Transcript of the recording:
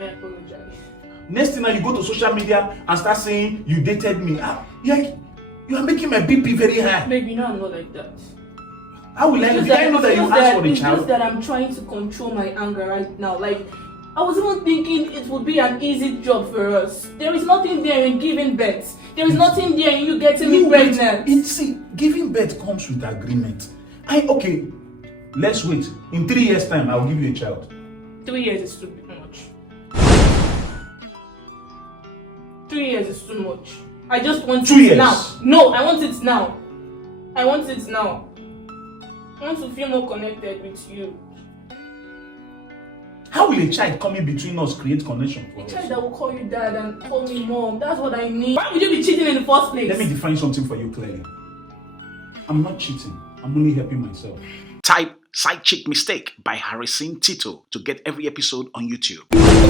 I apologize. Next thing now, you go to social media and start saying you dated me. You are making my BP very high. Babe, you know I'm not like that. How will I know? Did I know that you asked for the It's child? just that I'm trying to control my anger right now. Like, I was even thinking it would be an easy job for us. There is nothing there in giving birth. There is nothing there in you getting me pregnant. See, giving birth comes with agreement. Okay, let's wait. In 3 years' time, I'll give you a child. 3 years is too much. 3 years is too much. I just want 2 it years. now. No, I want it now. I want it now. I want to feel more connected with you. How will a child coming between us create connection for A us? child that will call you dad and call me mom. That's what I need. Why would you be cheating in the first place? Let me define something for you clearly. I'm not cheating. I'm only helping myself. Type Side Chick Mistake by Harrison Tito to get every episode on YouTube.